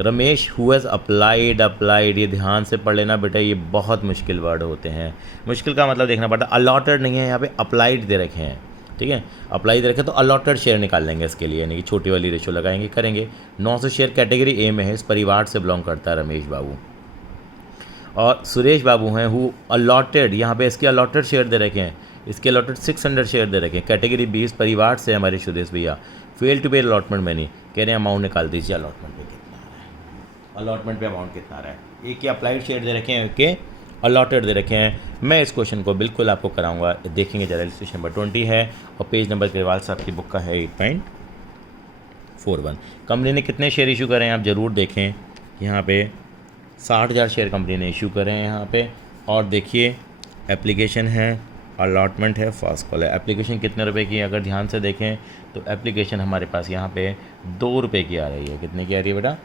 रमेश हु हैज़ अप्लाइड, ये ध्यान से पढ़ लेना बेटा, ये बहुत मुश्किल वर्ड होते हैं। मुश्किल का मतलब देखना पड़ता है। अलॉटेड नहीं है, यहाँ पे अप्लाइड दे रखे हैं। ठीक है, अप्लाई दे रखे तो अलॉटेड शेयर निकाल लेंगे इसके लिए, यानी कि छोटी वाली रेशो लगाएंगे, करेंगे। 900 शेयर कैटेगरी ए में है, इस परिवार से बिलोंग करता है रमेश बाबू। और सुरेश बाबू हैं हु अलॉटेड, यहाँ पे इसके अलॉटेड शेयर दे रखे हैं, इसके अलॉटेड 600 शेयर दे रखे हैं, कैटेगरी 20 परिवार से हमारे सुदेश भैया। फेल टू पे अलॉटमेंट में नहीं कह रहे हैं, अमाउंट निकाल दीजिए अलॉटमेंट पे कितना आ रहा है, अलॉटमेंट पे अमाउंट कितना आ रहा है। एक के अप्लाइड शेयर दे रखे हैं, एक के अलॉटेड दे रखे हैं। मैं इस क्वेश्चन को बिल्कुल आपको कराऊंगा, देखेंगे जरा। इलस्ट्रेशन नंबर 20 है और पेज नंबर केरवाल साहब की बुक का है 8.41। कंपनी ने कितने शेयर इशू करें आप ज़रूर देखें। यहाँ पे 60,000 शेयर कंपनी ने इशू करे हैं यहाँ पे। और देखिए एप्लीकेशन है, अलॉटमेंट है, फर्स्ट कॉल है। एप्लीकेशन कितने रुपए की है अगर ध्यान से देखें तो एप्लीकेशन हमारे पास यहाँ पे 2 रुपये की आ रही है। कितने की आ रही है बेटा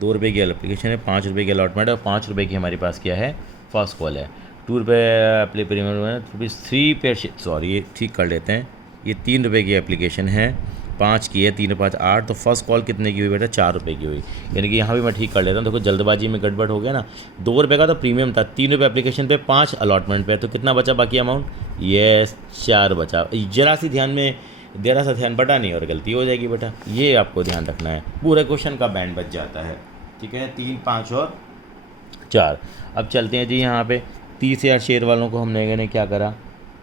2 रुपये की एप्लीकेशन है, 5 रुपये की अलॉटमेंट है और 5 रुपये की हमारी पास क्या है फर्स्ट कॉल है। 2 रुपये एप्ली प्रीमियम ₹3 पे, सॉरी ये ठीक कर लेते हैं, ये 3 रुपये की एप्लीकेशन है, 5 की है, 3 5 8, तो फर्स्ट कॉल कितने की हुई बेटा 4 रुपये की हुई। यानी कि यहाँ भी मैं ठीक कर लेता हूँ। देखो जल्दबाजी में गड़बड़ हो गया ना, 2 रुपये का तो प्रीमियम था, 3 रुपये एप्लीकेशन पे, 5 अलॉटमेंट पे, तो कितना बचा बाकी अमाउंट, ये 4 बचा। जरा सी ध्यान में देरा सा ध्यान बटा नहीं और गलती हो जाएगी बेटा, ये आपको ध्यान रखना है। पूरे क्वेश्चन का बैंड बच जाता है। ठीक है, 3 5 और 4। अब चलते हैं जी यहाँ पे 30,000 शेयर वालों को हमने क्या करा,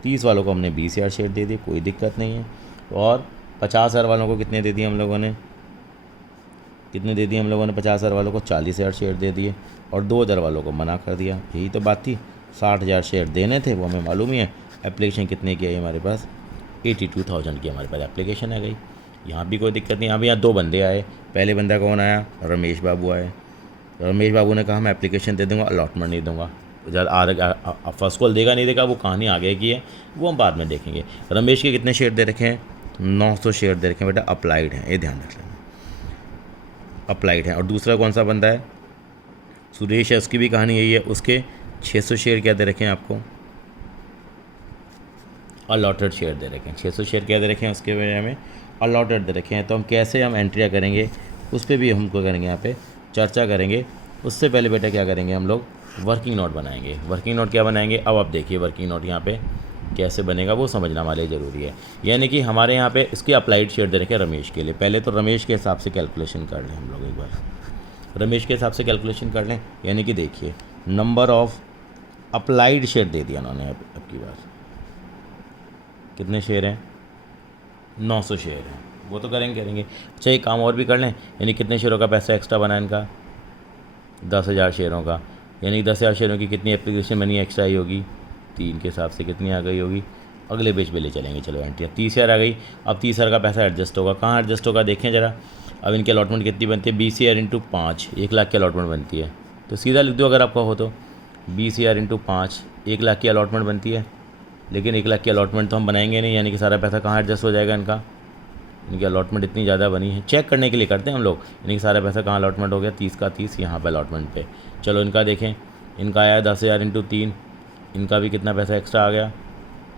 30 वालों को हमने 20,000 शेयर दे दिए, कोई दिक्कत नहीं है। और 50,000 वालों को कितने दे दिए हम लोगों ने, कितने दे दिए हम लोगों ने 50,000 वालों को 40,000 शेयर दे दिए और 2,000 वालों को मना कर दिया। यही तो बात थी, 60,000 शेयर देने थे वो हमें मालूम ही है। एप्लीकेशन कितने की आई हमारे पास 82,000 की हमारे पास एप्लीकेशन आ गई। यहाँ भी कोई दिक्कत नहीं। यहाँ 2 बंदे आए, पहले बंदा कौन आया, रमेश बाबू आए। रमेश बाबू ने कहा मैं एप्लीकेशन दे दूँगा, अलॉटमेंट नहीं दूँगा। जब फर्स्ट कॉल देगा नहीं देगा वो कहानी आगे की है, वो हम बाद में देखेंगे। रमेश के कितने शेयर दे रखे हैं 900 शेयर दे रखे हैं बेटा, अप्लाइड है, ये ध्यान रख लेना, अप्लाइड है। और दूसरा कौन सा बंदा है सुरेश है, उसकी भी कहानी यही है, उसके 600 शेयर क्या दे रखे हैं आपको, अलॉटेड शेयर दे रखे हैं। 600 शेयर क्या दे रखे हैं उसके वजह में अलॉटेड दे रखे हैं। तो हम कैसे हम एंट्रियाँ करेंगे उस पर भी हमको करेंगे, यहाँ पे चर्चा करेंगे। उससे पहले बेटा क्या करेंगे हम लोग वर्किंग नोट बनाएंगे। वर्किंग नोट क्या बनाएंगे, अब आप देखिए वर्किंग नोट यहाँ पे कैसे बनेगा वो समझना हमारे ज़रूरी है। यानी कि हमारे यहाँ पे इसके अप्लाइड शेयर दे रखे हैं रमेश के लिए। पहले तो रमेश के हिसाब से कैलकुलेशन कर लें हम लोग, एक बार रमेश के हिसाब से कैलकुलेशन कर लें। यानी कि देखिए नंबर ऑफ अप्लाइड शेयर दे दिया उन्होंने। अब की बार कितने शेयर हैं 900 शेयर हैं, वो तो करेंगे। अच्छा एक काम और भी कर लें, यानी कितने शेयरों का पैसा एक्स्ट्रा बना इनका 10,000 शेयरों का, यानी 10,000 शेयरों की कितनी एप्लीकेशन मनी एक्स्ट्रा आई होगी 3 के हिसाब से कितनी आ गई होगी। अगले पेज पे ले चलेंगे। चलो एंट्री 30,000 आ गई। अब 30,000 का पैसा एडजस्ट होगा, कहाँ एडजस्ट होगा देखें ज़रा। अब इनकी अलॉटमेंट कितनी बनती है 20,000 इंटू 5, 1 लाख की अलॉटमेंट बनती है। तो सीधा लिख दो अगर आपका हो तो 20,000 इंटू 5, 1 लाख की अलॉटमेंट बनती है। लेकिन 1 लाख की अलॉटमेंट तो हम बनाएंगे नहीं, यानी कि सारा पैसा कहाँ एडजस्ट हो जाएगा इनका। इनकी अलॉटमेंट इतनी ज़्यादा बनी है, चेक करने के लिए करते हैं हम लोग, यानी कि सारा पैसा कहाँ अलॉटमेंट हो गया 30 का 30 यहाँ पर अलॉटमेंट पे। चलो इनका देखें, इनका आया 10,000 इंटू 3, इनका भी कितना पैसा एक्स्ट्रा आ गया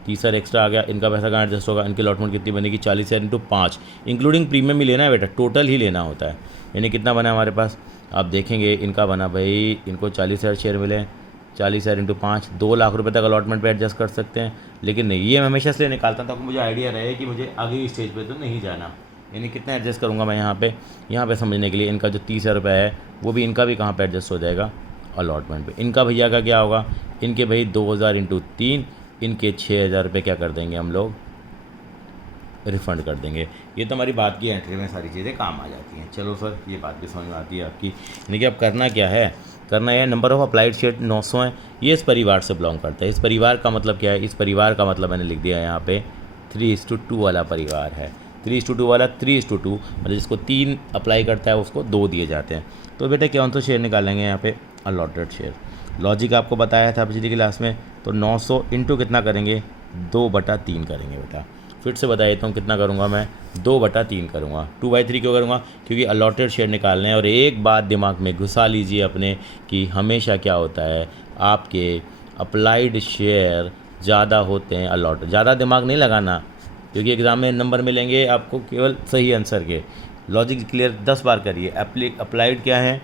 30 हज़ार एक्स्ट्रा आ गया, इनका पैसा कहाँ एडजस्ट होगा, इनकी अलॉटमेंट कितनी बनेगी 40 हज़ार इंटू 5, इंक्लूडिंग प्रीमियम भी लेना है बेटा, टोटल ही लेना होता है। यानी कितना बना हमारे पास, आप देखेंगे इनका बना भाई, इनको 40 हज़ार शेयर मिले, 40 हज़ार इंटू 5, 2 लाख रुपये तक अलॉटमेंट पे एडजस्ट कर सकते हैं। लेकिन नहीं, ये मैं हमेशा इसलिए निकालता था कि मुझे आइडिया रहे कि मुझे आगे स्टेज पे तो नहीं जाना। यानी कितना एडजस्ट करूँगा मैं यहाँ पे समझने के लिए, इनका जो 30 हज़ार रुपये है वो भी इनका भी कहाँ पे एडजस्ट हो जाएगा, अलॉटमेंट पे। इनका भैया का क्या होगा, इनके भाई 2000 इंटू 3, इनके 6000 रुपये क्या कर देंगे हम लोग, रिफ़ंड कर देंगे। ये तो हमारी बात की एंट्री में सारी चीज़ें काम आ जाती हैं। चलो सर, ये बात भी समझ में आती है आपकी। यानी कि अब करना क्या है, करना है नंबर ऑफ़ अप्लाइड शेयर 900 है, ये इस परिवार से बिलोंग करता है। इस परिवार का मतलब क्या है, इस परिवार का मतलब मैंने लिख दिया यहाँ पे 3:2 वाला परिवार है। 3:2 वाला 3:2 मतलब जिसको 3 अप्लाई करता है उसको 2 दिए जाते हैं। तो बेटा कौन सा शेयर निकालेंगे यहाँ पे, अलॉटेड शेयर। लॉजिक आपको बताया था पिछली क्लास में। तो 900 इंटू कितना करेंगे, 2/3 करेंगे बेटा। फिर से बता देता हूँ कितना करूँगा मैं, 2/3 करूँगा। 2/3 क्यों करूँगा, क्योंकि अलॉटेड शेयर निकालने हैं। और एक बात दिमाग में घुसा लीजिए अपने कि हमेशा क्या होता है, आपके अप्लाइड शेयर ज़्यादा होते हैं अलॉटेड। ज़्यादा दिमाग नहीं लगाना, क्योंकि एग्ज़ाम में नंबर मिलेंगे आपको केवल सही आंसर के। लॉजिक क्लियर 10 बार करिए। अप्लाइड क्या है,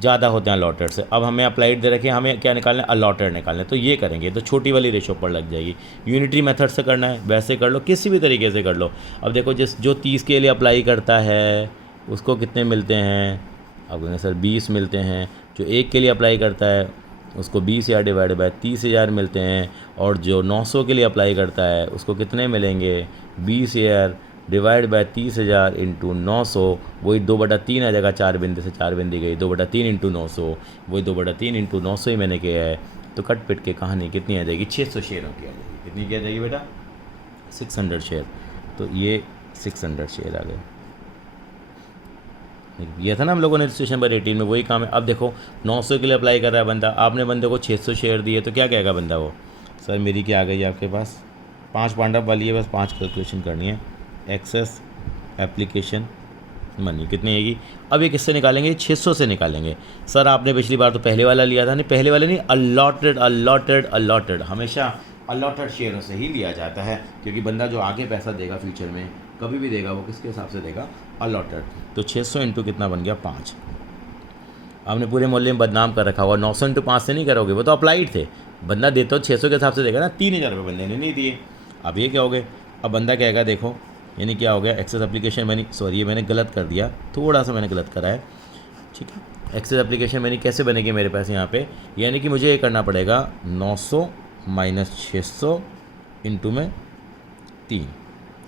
ज़्यादा होते हैं अलॉटेड से। अब हमें अप्लाइड दे रखे, हमें क्या निकालना है, अलॉटेड निकालना है। तो ये करेंगे तो छोटी वाली रेशो पर लग जाएगी। यूनिटरी मेथड से करना है वैसे कर लो, किसी भी तरीके से कर लो। अब देखो जो 30 के लिए अप्लाई करता है उसको कितने मिलते हैं, अब कहेंगे सर 20 मिलते हैं। जो 1 के लिए अप्लाई करता है उसको 20,000 डिवाइड बाय 30,000 मिलते हैं। और जो 900 के लिए अप्लाई करता है उसको कितने मिलेंगे, 20,000 डिवाइड बाय 30,000 इंटू 900, वही 2/3 आ जाएगा। 4 बिंदु से 4 बिंदी गई, 2/3 इंटू 900, वही 2/3 इंटू 900 ही मैंने किया है। तो कट पिट के कहानी कितनी आ जाएगी, 600 शेयरों की आ जाएगी। कितनी की आ जाएगी बेटा, 600 शेयर। तो ये 600 शेयर आ गए। ये था ना हम लोगों ने रजिस्ट्रेशन नंबर 18 में, वही काम है। अब देखो 900 के लिए अप्लाई कर रहा है बंदा, आपने बंदे को 600 शेयर दिए, तो क्या कहेगा बंदा वो, सर मेरी क्या आ गई आपके पास, 5 पांडव वाली है, बस 5 कैलकुलेशन करनी है। एक्सेस एप्लीकेशन मनी कितनी आएगी। अब ये किससे निकालेंगे, 600 से निकालेंगे। सर आपने पिछली बार तो पहले वाला लिया था, नहीं पहले वाले नहीं, अलॉटेड हमेशा अलॉटेड शेयरों से ही लिया जाता है, क्योंकि बंदा जो आगे पैसा देगा फ्यूचर में कभी भी देगा, वो किसके हिसाब से देगा, अलॉटेड। तो 600 इंटू कितना बन गया, 5। आपने पूरे मोहल्ले में बदनाम कर रखा हुआ। 900 इंटू 5 से नहीं करोगे, वो तो अप्लाइड थे। बंदा देता हो 600 के हिसाब से देगा ना, 3,000 रुपये बंदे ने नहीं दिए। अब ये क्या हो गए, अब बंदा कहेगा देखो, यानी क्या हो गया, एक्सेस एप्लीकेशन मनी, सॉरी ये मैंने गलत कर दिया, थोड़ा सा मैंने गलत करा है, ठीक है। एक्सेस एप्लीकेशन मनी कैसे बनेगी मेरे पास यहाँ पे, यानी कि मुझे ये करना पड़ेगा 900 माइनस 600 इंटू में 3,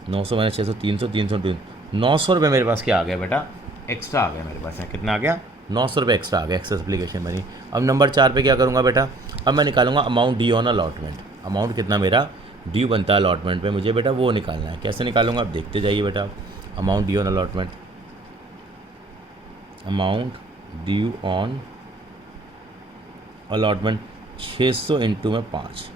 900 माइनस 600, 300, 300 300, 900 रुपये मेरे पास क्या आ गया बेटा, एक्स्ट्रा आ गया मेरे पास। यहाँ कितना आ गया, 900 रुपये एक्स्ट्रा आ गया एक्सेस एप्लीकेशन मनी। अब नंबर 4 पे क्या करूँगा बेटा, अब मैं निकालूंगा amount due on allotment. Amount कितना मेरा ड्यू बनता है अलॉटमेंट पे, मुझे बेटा वो निकालना है। कैसे निकालूंगा, अब देखते जाइए बेटा। Amount due on allotment, amount due on allotment 600 into में 5,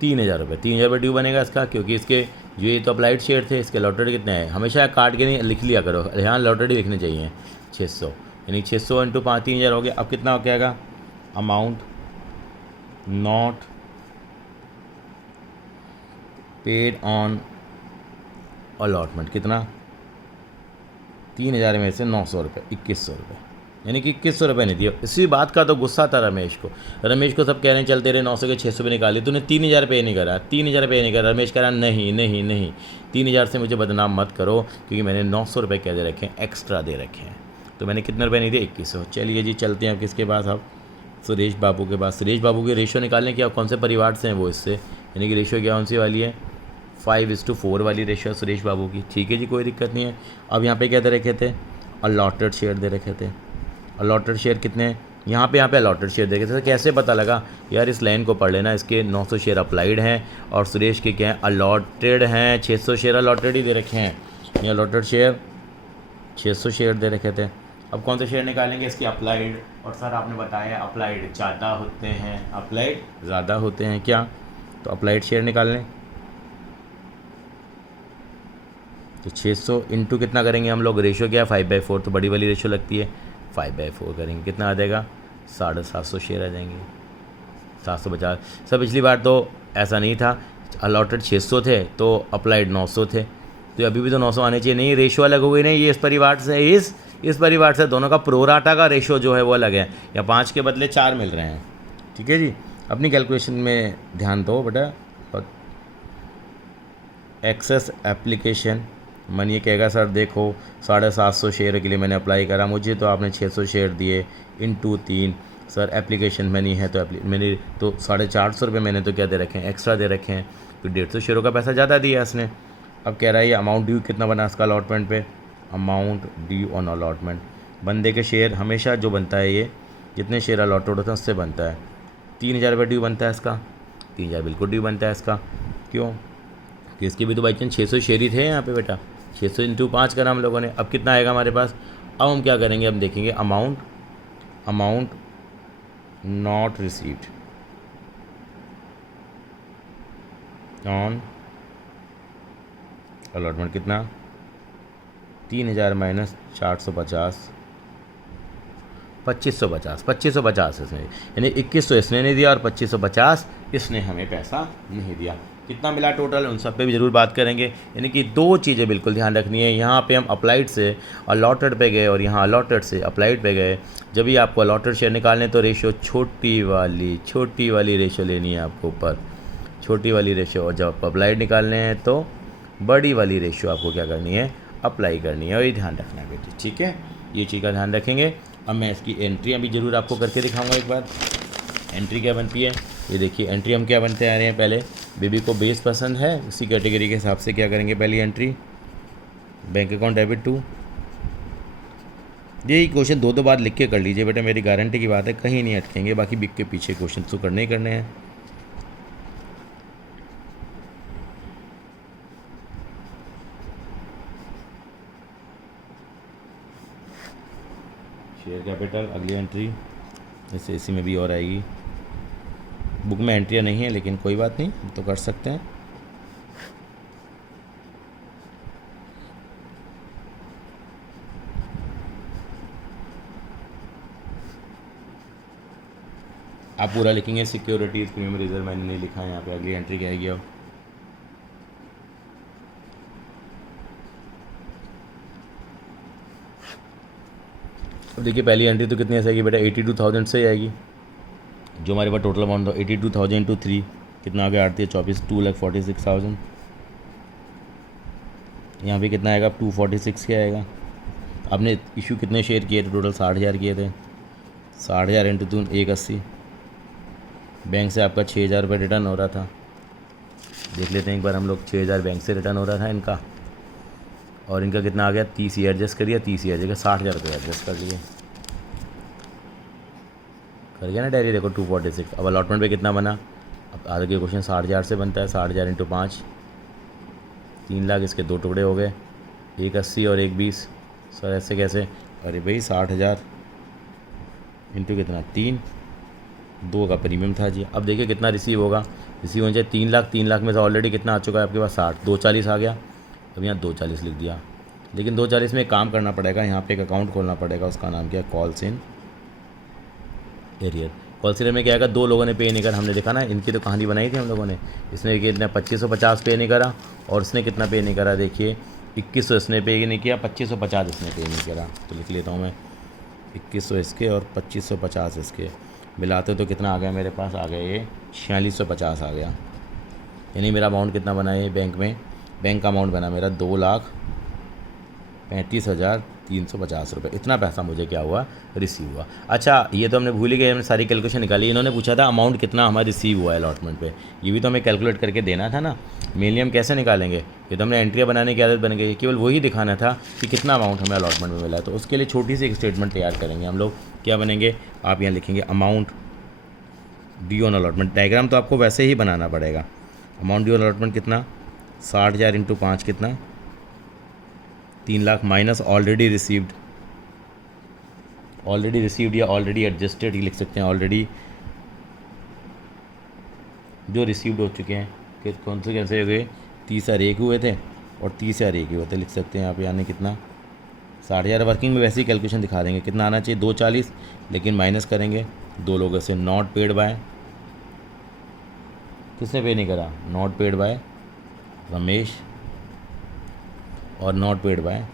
3,000 रुपये। 3,000 रुपये ड्यू बनेगा इसका, क्योंकि इसके जो ये तो अप्लाइड शेयर थे, इसके अलॉटेड कितने हैं, हमेशा काट के नहीं लिख लिया करो, यहाँ अलॉटेड ही लिखने चाहिए। 600 यानी 600 इंटू 5, 3,000 हो गया। अब कितना हो जाएगा, amount not paid on allotment, कितना, 3,000 में से 900 रुपये, 2,100 रुपये, यानी कि 2,100 रुपये नहीं दिया। इसी बात का तो गुस्सा था रमेश को। रमेश को सब कह रहे हैं चलते रहे, 900 के 600 रुपये निकाले, तूने 3,000 रुपये नहीं करा, 3,000 रुपये नहीं करा। रमेश कह रहा नहीं नहीं नहीं, 3,000 से मुझे बदनाम मत करो, क्योंकि मैंने 900 रुपये क्या दे रखे हैं, एक्स्ट्रा दे रखे हैं। तो मैंने कितने रुपये नहीं दिए, 2,100। चलिए जी चलते हैं अब किसके पास, अब सुरेश बाबू के पास। सुरेश बाबू के रेशो निकालने क्या, कौन से परिवार से हैं वो, इससे यानी कि रेशो क्या कौन सी वाली है, 5:4 वाली रेशो सुरेश बाबू की। ठीक है जी, कोई दिक्कत नहीं है। अब यहाँ पे क्या दे रखे थे, अलॉटेड शेयर दे रखे थे। अलॉटेड शेयर कितने हैं, यहाँ पे अलॉटेड शेयर दे रखे थे। कैसे पता लगा यार, इस लाइन को पढ़ लेना। इसके 900 शेयर अप्लाइड हैं और सुरेश के क्या हैं, अलॉटेड हैं। 600 शेयर अलॉटेड ही दे रखे हैं, ये अलॉटेड शेयर 600 शेयर दे रखे थे। अब कौन से शेयर निकालेंगे, इसके अप्लाइड। और सर आपने बताया अप्लाइड ज़्यादा होते हैं, अप्लाइड ज़्यादा होते हैं क्या, तो अप्लाइड शेयर निकाल लें। तो 600 इंटू कितना करेंगे हम लोग, रेशो क्या है 5/4, तो बड़ी वाली रेशो लगती है, 5/4 करेंगे, कितना आ जाएगा, 750 शेयर आ जाएंगे, 750। सर पिछली बार तो ऐसा नहीं था, अलॉटेड 600 थे तो अप्लाइड 900 थे, तो अभी भी तो 900 आने चाहिए। नहीं, रेशो अलग हो गई, नहीं ये इस परिवार से इस परिवार से, दोनों का प्रोराटा का रेशो जो है वो अलग है, या 5 के बदले 4 मिल रहे हैं। ठीक है जी, अपनी कैलकुलेशन में ध्यान दो बेटा। एक्सेस एप्लीकेशन मन ये कहेगा सर देखो 750 शेयर के लिए मैंने अप्लाई करा, मुझे तो आपने 600 शेयर दिए इनटू 3, सर एप्लीकेशन मनी है तो मैंने तो 450 रुपये मैंने तो क्या दे रखे हैं, एक्स्ट्रा दे रखे हैं, तो 150 शेयरों का पैसा ज़्यादा दिया इसने। अब कह रहा है ये अमाउंट ड्यू कितना बना इसका अलॉटमेंट पे, अमाउंट ड्यू ऑन अलॉटमेंट, बंदे के शेयर हमेशा जो बनता है ये जितने शेयर अलॉटेड होते हैं उससे बनता है। 3000 रुपये ड्यू बनता है इसका, 3000 बिल्कुल ड्यू बनता है इसका। क्यों कि इसके भी तो बाई चांस 600 शेयर ही थे यहाँ पे बेटा, 600 इंटू 5 करा हम लोगों ने। अब कितना आएगा हमारे पास, अब हम क्या करेंगे, हम देखेंगे amount not received on allotment कितना, 3000 माइनस 450, 2550 इसने, यानी 2100 इसने नहीं दिया और 2550 इसने हमें पैसा नहीं दिया। कितना मिला टोटल, उन सब पे भी ज़रूर बात करेंगे। यानी कि 2 चीज़ें बिल्कुल ध्यान रखनी है, यहाँ पे हम अप्लाइड से अलॉटेड पे गए और यहाँ अलॉटेड से अप्लाइड पे गए। जब भी आपको अलॉटेड शेयर निकालने तो रेशो छोटी वाली रेशो लेनी है आपको ऊपर, छोटी वाली रेशो, और जब अप्लाइड निकालने हैं तो बड़ी वाली रेशो आपको क्या करनी है, अप्लाई करनी है, और ये ध्यान रखना है बेटी। ठीक है, ये चीज़ का ध्यान रखेंगे। अब मैं इसकी एंट्रियाँ भी ज़रूर आपको करके दिखाऊंगा एक बार, एंट्री क्या बनती है। ये देखिए एंट्री हम क्या बनते आ रहे हैं, पहले बेबी को बेस पसंद है, उसी कैटेगरी के हिसाब से क्या करेंगे, पहली entry bank account debit to. ये क्वेश्चन 2 बार लिख के कर लीजिए बेटा, मेरी गारंटी की बात है, कहीं नहीं अटकेंगे, बाकी बिक के पीछे क्वेश्चन तो करने ही करने हैं। शेयर कैपिटल अगली एंट्री, जैसे इसी में भी और आएगी, बुक में एंट्रियाँ नहीं है लेकिन कोई बात नहीं, तो कर सकते हैं। आप पूरा लिखेंगे, सिक्योरिटीज़ प्रीमियम रिजर्व मैंने नहीं लिखा है यहाँ पे। अगली एंट्री क्या आएगी, अब देखिए पहली एंट्री तो कितनी ऐसे आएगी बेटा, 82,000 से ही आएगी, जो हमारे पास टोटल अमाउंट था 82,000 इंटू 3 कितना आ गया, 8 × 24 2,46,000। यहाँ पे कितना आएगा, 246 क्या आएगा। आपने इशू कितने शेयर किए थे, टोटल 60,000 किए थे, 60,000 इंटू 2 180। बैंक से आपका 6,000 रुपये रिटर्न हो रहा था, देख लेते हैं एक बार हम लोग, 6,000 बैंक से रिटर्न हो रहा था इनका, और इनका कितना आ गया, 30 ही एडजस्ट करिए, 30 ही आ जाएगा, 60,000 रुपये एडजस्ट कर लिए, कर गया ना डायरी, देखो 246। अब अलॉटमेंट पे कितना बना, अब आगे के क्वेश्चन 60,000 से बनता है, 60,000 इंटू 5 3 लाख, इसके 2 टुकड़े हो गए, 180 और 120। सर ऐसे कैसे, अरे भाई 60,000 इंटू कितना 3, 2 का प्रीमियम था जी। अब देखिए कितना रिसीव होगा, रिसीव होना चाहिए 3 लाख, 3 लाख में से ऑलरेडी कितना आ चुका है आपके पास 60, 240 आ गया। अब यहाँ 240 लिख दिया, लेकिन 240 में एक काम करना पड़ेगा, यहाँ पे एक अकाउंट खोलना पड़ेगा, उसका नाम क्या है, calls in arrear. Calls in में क्या आएगा, 2 लोगों ने पे नहीं करा, हमने देखा ना, इनकी तो कहानी बनाई थी हम लोगों ने। इसने कितना 2550 पे नहीं करा, और इसने कितना पे नहीं करा, देखिए 2100 इसने पे नहीं किया, 2550 इसने पे नहीं करा। तो लिख लेता हूँ मैं, 2100 इसके और 2550 इसके मिलाते तो कितना आ गया मेरे पास, आ गया ये 4650 आ गया। यानी मेरा अमाउंट कितना बना है बैंक में, बैंक का अमाउंट बना मेरा 2,35,350 रुपये, इतना पैसा मुझे क्या हुआ, रिसीव हुआ। अच्छा ये तो हमने भूल ही गए, हमने सारी कैलकुलेशन निकाली। इन्होंने पूछा था अमाउंट कितना हमारा रिसीव हुआ है अलॉटमेंट पे, ये भी तो हमें कैलकुलेट करके देना था ना। मेनली हम कैसे निकालेंगे, ये तो हमने एंट्रियाँ बनाने की आदत बन गई, केवल वही दिखाना था कि कितना अमाउंट हमें अलॉटमेंट में मिला। तो उसके लिए छोटी सी एक स्टेटमेंट तैयार करेंगे हम लोग, क्या बनेंगे, आप यहाँ लिखेंगे amount due on allotment. Diagram तो आपको वैसे ही बनाना पड़ेगा। अमाउंट ड्यू ऑन अलॉटमेंट कितना, 60,000 इंटू 5 कितना, 3 लाख माइनस ऑलरेडी रिसीव्ड, या ऑलरेडी एडजस्टेड ही लिख सकते हैं, ऑलरेडी जो रिसीव्ड हो चुके हैं, कि कौन से कैसे हो गए, 30,000 एक हुए थे और 30,000 एक ही हुए थे, लिख सकते हैं आप। यानी कितना, 60,000 वर्किंग में वैसे ही कैलकुलेशन दिखा देंगे कितना आना चाहिए, 240, लेकिन माइनस करेंगे 2 लोगों से, नॉट पेड बाय किसने पे नहीं करा? नॉट पेड बाय रमेश और नॉट पेड बाय।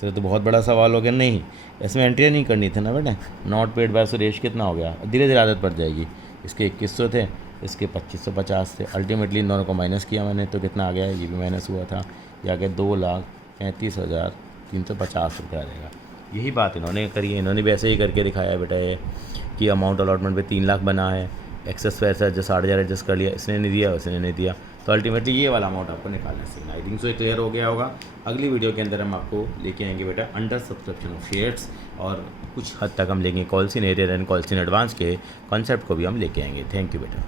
सर तो बहुत बड़ा सवाल हो गया। नहीं, इसमें एंट्री नहीं करनी थी ना बेटा। नॉट पेड बाय सुरेश कितना हो गया? धीरे धीरे आदत पड़ जाएगी। इसके 2100 थे, इसके 2550 थे। अल्टीमेटली इन दोनों को माइनस किया मैंने तो कितना आ गया? ये भी माइनस हुआ था। ये आ गया 2,35,350 रुपये आ जाएगा। यही बात इन्होंने करी है। इन्होंने भी ऐसे ही करके दिखाया है बेटा ये कि अमाउंट अलॉटमेंट पे 3 लाख बना है, एक्सेस पैसा जो 60,000 एडजस्ट कर लिया, इसने नहीं दिया, उसने नहीं दिया, तो अल्टीमेटली ये वाला अमाउंट आपको निकालना चाहिए। आई थिंक सो क्लियर हो गया होगा। अगली वीडियो के अंदर हम आपको लेके आएंगे बेटा अंडर सब्सक्रिप्शन ऑफ शेयर्स, और कुछ हद तक हम लेंगे calls in arrear and calls in advance के कॉन्सेप्ट को भी हम लेके आएंगे। थैंक यू बेटा।